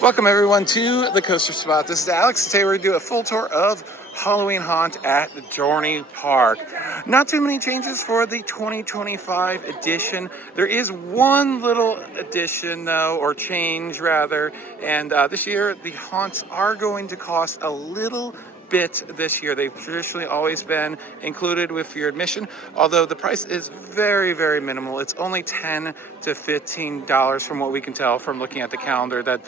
Welcome everyone to the Coaster Spot. This is Alex. Today we're going to do a full tour of Halloween Haunt at Dorney Park. Not too many changes for the 2025 edition. There is one little addition though, or change rather, and this year the haunts are going to cost a little bit this year. They've traditionally always been included with your admission, although the price is very, very minimal. It's only $10 to $15 from what we can tell from looking at the calendar, that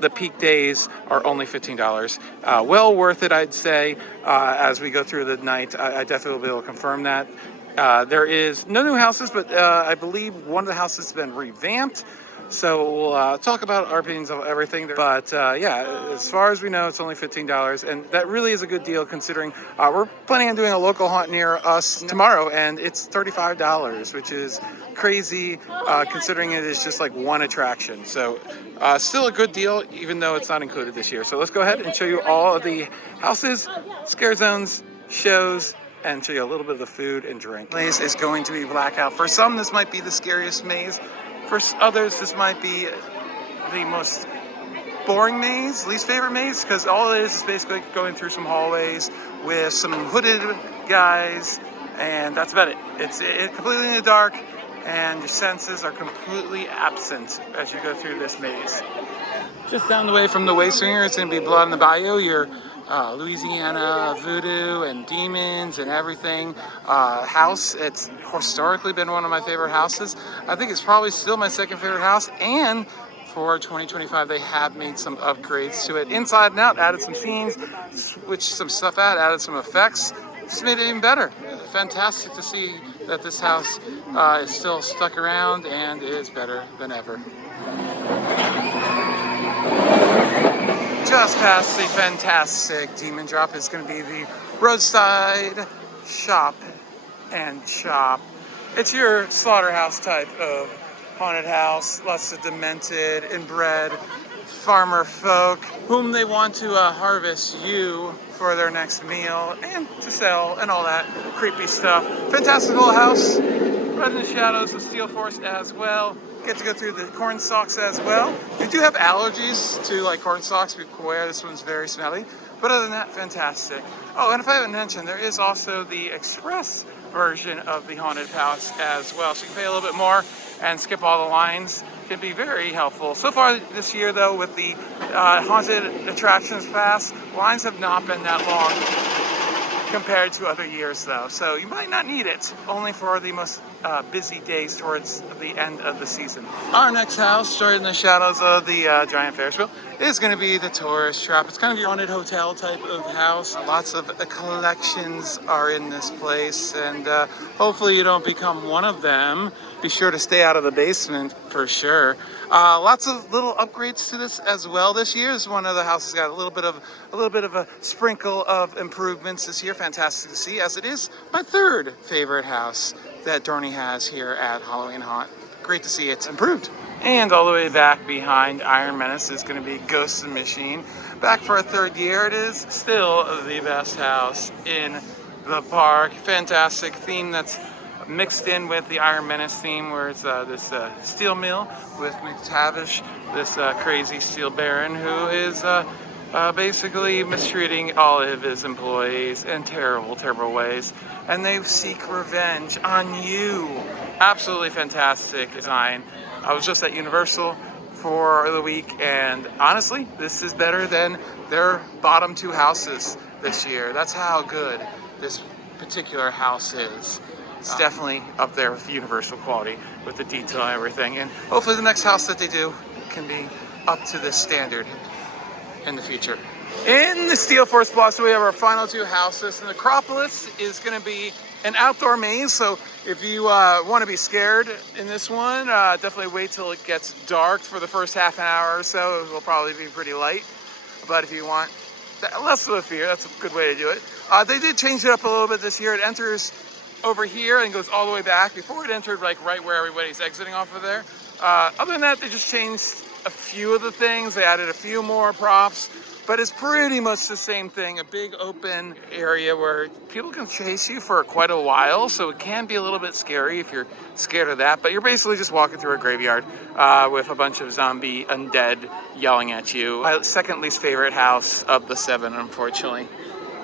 the peak days are only $15. Well worth it, I'd say. As we go through the night, I definitely will be able to confirm that. There is no new houses, but I believe one of the houses has been revamped. So we'll talk about our opinions of everything. But yeah, as far as we know, it's only $15. And that really is a good deal considering we're planning on doing a local haunt near us tomorrow. And it's $35, which is crazy considering it is just like one attraction. So still a good deal, even though it's not included this year. So let's go ahead and show you all of the houses, scare zones, shows, and show you a little bit of the food and drink. Maze is going to be blackout. For some, this might be the scariest maze. For others, this might be the most boring maze, least favorite maze, because all it is basically going through some hallways with some hooded guys, and that's about it. It's completely in the dark, and your senses are completely absent as you go through this maze. Just down the way from the Way Swinger, it's going to be Blood in the Bayou, your Louisiana voodoo and demons and everything house. It's historically been one of my favorite houses. I think it's probably still my second favorite house, and for 2025 they have made some upgrades to it inside and out, added some scenes, switched some stuff out, added some effects, just made it even better. Fantastic to see that this house is still stuck around and is better than ever. Just past the fantastic Demon Drop is going to be the roadside shop and shop. It's your slaughterhouse type of haunted house. Lots of demented, inbred farmer folk whom they want to harvest you for their next meal and to sell and all that creepy stuff. Fantastic little house. Right in the shadows of Steel Force as well. Get to go through the corn stalks as well. If you do have allergies to like corn stalks, beware, this one's very smelly. But other than that, fantastic. Oh, and if I haven't mentioned, there is also the express version of the haunted house as well. So you can pay a little bit more and skip all the lines. It can be very helpful. So far this year though, with the haunted attractions pass, lines have not been that long compared to other years though. So you might not need it, only for the most busy days towards the end of the season. Our next house, straight in the shadows of the giant Ferris wheel, is going to be the Tourist Trap. It's kind of your haunted hotel type of house. Lots of collections are in this place, and hopefully you don't become one of them. Be sure to stay out of the basement for sure. Lots of little upgrades to this as well this year. This is one of the houses got a little bit of a sprinkle of improvements this year. Fantastic to see, as it is my third favorite house that Dorney has here at Halloween Haunt. Great to see it's improved. And all the way back behind Iron Menace is going to be Ghost and Machine. Back for a third year. It is still the best house in the park. Fantastic theme that's mixed in with the Iron Menace theme, where it's this steel mill with McTavish, this crazy steel baron who is basically mistreating all of his employees in terrible, terrible ways. And they seek revenge on you. Absolutely fantastic design. I was just at Universal for the week, and honestly, this is better than their bottom two houses this year. That's how good this particular house is. It's definitely up there with Universal quality with the detail and everything. And hopefully the next house that they do can be up to this standard in the future. In the Steel Force Plaza, we have our final two houses. The Necropolis is going to be an outdoor maze, so if you want to be scared in this one, definitely wait till it gets dark for the first half an hour or so. It will probably be pretty light, but if you want less of a fear, that's a good way to do it. They did change it up a little bit this year. It enters over here and goes all the way back. Before it entered like right where everybody's exiting off of there. Other than that, they just changed a few of the things. They added a few more props, but it's pretty much the same thing. A big open area where people can chase you for quite a while, so it can be a little bit scary if you're scared of that. But you're basically just walking through a graveyard with a bunch of zombie undead yelling at you. My second least favorite house of the 7, unfortunately.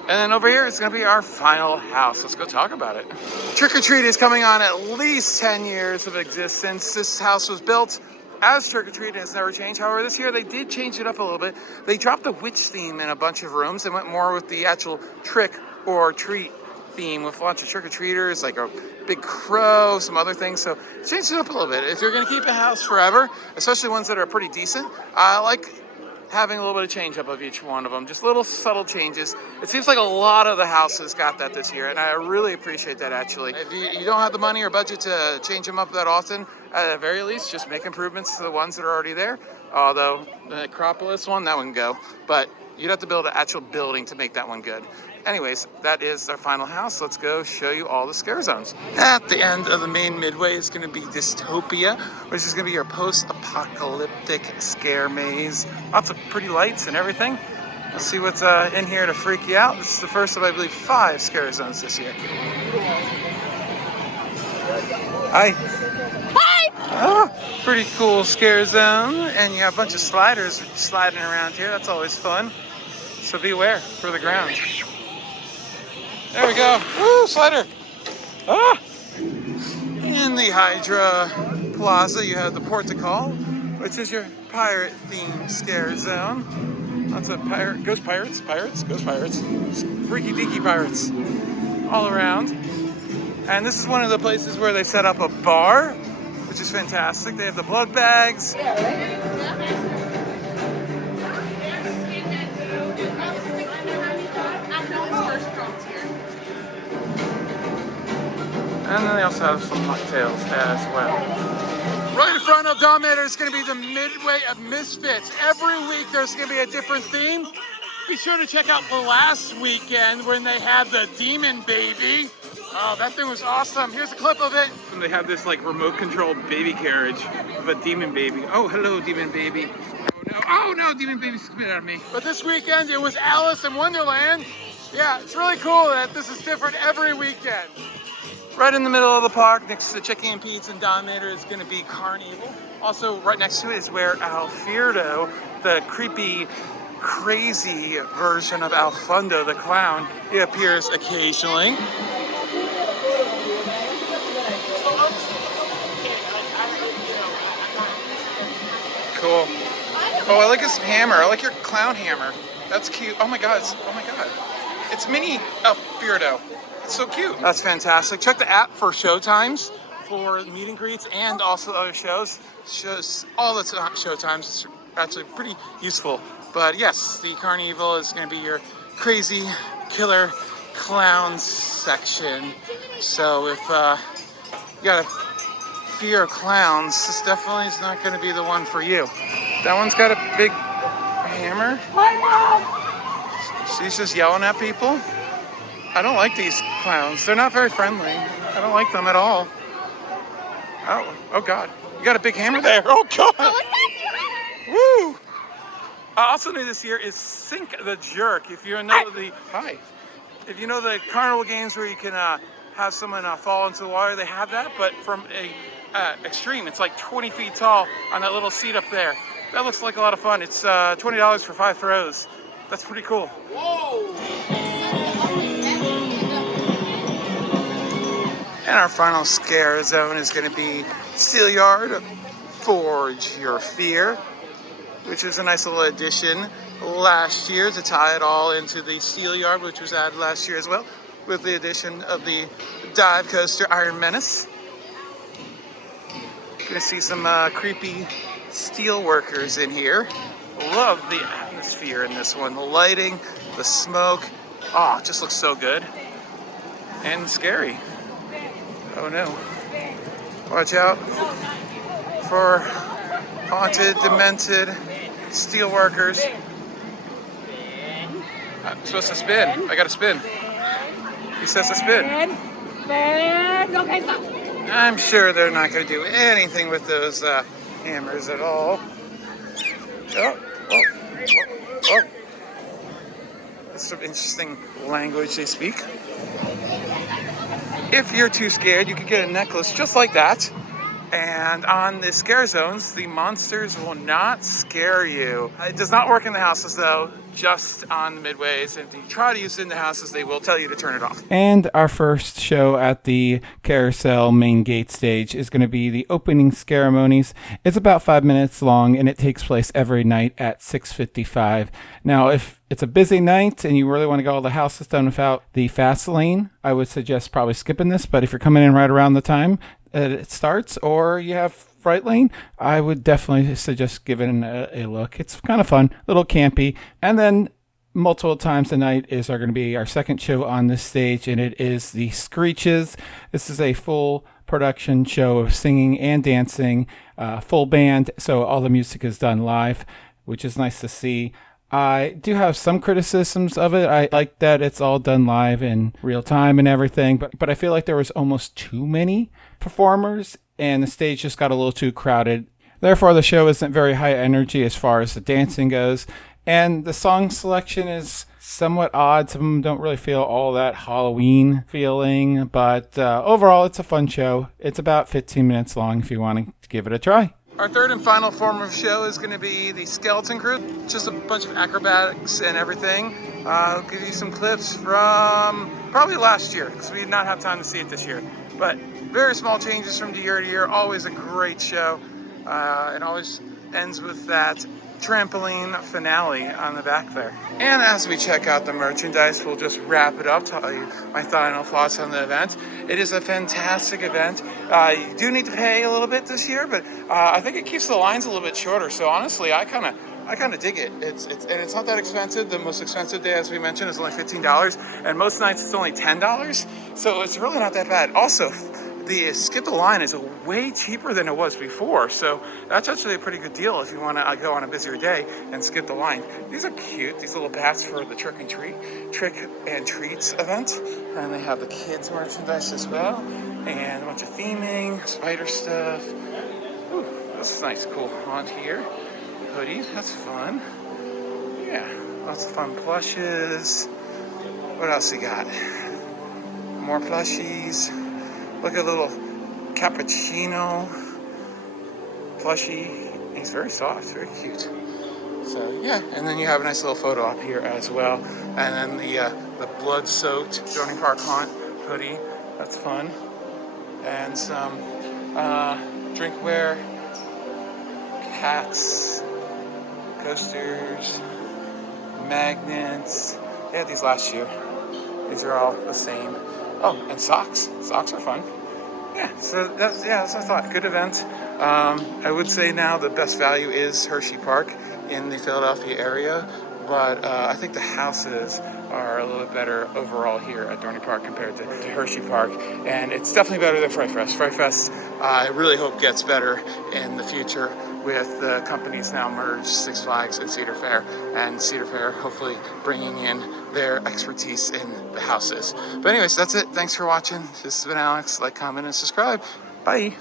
And then over here, it's going to be our final house. Let's go talk about it. Trick or Treat is coming on at least 10 years of existence. This house was built as Trick or Treat and it's never changed. However, this year they did change it up a little bit. They dropped the witch theme in a bunch of rooms and went more with the actual trick or treat theme with a bunch of trick-or-treaters, like a big crow, some other things. So changed it up a little bit. If you're going to keep a house forever, especially ones that are pretty decent, I like having a little bit of change up of each one of them, just little subtle changes. It seems like a lot of the houses got that this year, and I really appreciate that, actually. If you don't have the money or budget to change them up that often, at the very least, just make improvements to the ones that are already there. Although the Acropolis one, that one can go, but you'd have to build an actual building to make that one good. Anyways, that is our final house. Let's go show you all the scare zones. At the end of the main midway is going to be Dystopia, which is going to be your post-apocalyptic scare maze. Lots of pretty lights and everything. Let's see what's in here to freak you out. This is the first of, I believe, 5 scare zones this year. Hi. Hi! Oh, pretty cool scare zone. And you have a bunch of sliders sliding around here. That's always fun. So beware for the ground. There we go. Woo, slider. Ah! In the Hydra Plaza, you have the Portical, which is your pirate themed scare zone. Lots of ghost pirates, ghost pirates, freaky deaky pirates all around. And this is one of the places where they set up a bar, which is fantastic. They have the blood bags. And then they also have some mocktails as well. Right in front of Dominator is going to be the midway of Misfits. Every week there's going to be a different theme. Be sure to check out the last weekend when they had the Demon Baby. Oh, that thing was awesome. Here's a clip of it. And they have this like remote controlled baby carriage of a Demon Baby. Oh, hello, Demon Baby. Oh no, Demon Baby spit at me. But this weekend it was Alice in Wonderland. Yeah, it's really cool that this is different every weekend. Right in the middle of the park, next to Chicken and Pete's and Dominator, is going to be Carnival. Also, right next to it is where Alfredo, the creepy, crazy version of Alfundo the clown, he appears occasionally. Cool. Oh, I like his hammer. I like your clown hammer. That's cute. Oh my god. It's mini Alfredo. So cute. That's fantastic. Check the app for show times for meet and greets and also other shows. Shows all the show times. It's actually pretty useful. But yes, the Carnival is going to be your crazy killer clowns section. So if you got a fear of clowns, this definitely is not going to be the one for you. That one's got a big hammer. She's just yelling at people. I don't like these clowns. They're not very friendly. I don't like them at all. Oh God. You got a big hammer there. Oh God. Woo! Also new this year is Sink the Jerk. If you know if you know the carnival games where you can have someone fall into the water, they have that, but from a extreme. It's like 20 feet tall on that little seat up there. That looks like a lot of fun. It's $20 for 5 throws. That's pretty cool. Whoa! And our final scare zone is going to be Steelyard, Forge Your Fear, which is a nice little addition last year to tie it all into the Steelyard, which was added last year as well, with the addition of the dive coaster Iron Menace. Going to see some creepy steel workers in here. Love the atmosphere in this one. The lighting, the smoke. Oh, it just looks so good. And scary. Oh no. Watch out for haunted, demented steel workers. I'm supposed to spin. I gotta spin. He says to spin. Spin. Okay, stop. I'm sure they're not gonna do anything with those hammers at all. Oh. That's some interesting language they speak. If you're too scared, you could get a necklace just like that. And on the scare zones, the monsters will not scare you. It does not work in the houses though, just on the midways. And if you try to use it in the houses, they will tell you to turn it off. And our first show at the carousel main gate stage is going to be the opening ceremonies. It's about 5 minutes long and it takes place every night at 6:55. Now, if it's a busy night and you really want to get all the houses done without the fast lane, I would suggest probably skipping this. But if you're coming in right around the time it starts, or you have right lane, I would definitely suggest giving a look. It's kind of fun, a little campy. And then multiple times a night is going to be our second show on this stage, and it is the Screeches. This is a full production show of singing and dancing, full band, so all the music is done live, which is nice to see. I do have some criticisms of it. I like that it's all done live in real time and everything, but I feel like there was almost too many performers and the stage just got a little too crowded. Therefore, the show isn't very high energy as far as the dancing goes, and the song selection is somewhat odd. Some of them don't really feel all that Halloween feeling, but overall, it's a fun show. It's about 15 minutes long if you want to give it a try. Our third and final form of show is going to be the Skeleton Crew. Just a bunch of acrobatics and everything. I'll give you some clips from probably last year, because we did not have time to see it this year. But very small changes from year to year. Always a great show. It always ends with that trampoline finale on the back there. And as we check out the merchandise, we'll just wrap it up, tell you my final thoughts on the event. It is a fantastic event. You do need to pay a little bit this year, but I think it keeps the lines a little bit shorter. So honestly, I kind of dig it. It's not that expensive. The most expensive day, as we mentioned, is only $15, and most nights it's only $10. So it's really not that bad. Also, the skip the line is way cheaper than it was before, so that's actually a pretty good deal if you want to go on a busier day and skip the line. These are cute, these little bats for the trick and treats event, and they have the kids merchandise as well, and a bunch of theming, spider stuff. Ooh, this is nice, cool font here. Hoodies, that's fun. Yeah, lots of fun plushes. What else you got? More plushies. Look at a little cappuccino plushie. He's very soft, very cute. So yeah, and then you have a nice little photo up here as well. And then the blood-soaked Dorney Park Haunt hoodie. That's fun. And some drinkware, hats, coasters, magnets. They had these last year. These are all the same. Oh, and socks. Socks are fun. Yeah, so that's what I thought. Good event. I would say now the best value is Hershey Park in the Philadelphia area, but I think the houses are a little bit better overall here at Dorney Park compared to Hershey Park, and it's definitely better than Fright Fest. Fright Fest, I really hope gets better in the future with the companies now merged, Six Flags and Cedar Fair, and Cedar Fair hopefully bringing in their expertise in the houses. But anyways, that's it. Thanks for watching. This has been Alex. Like, comment, and subscribe. Bye.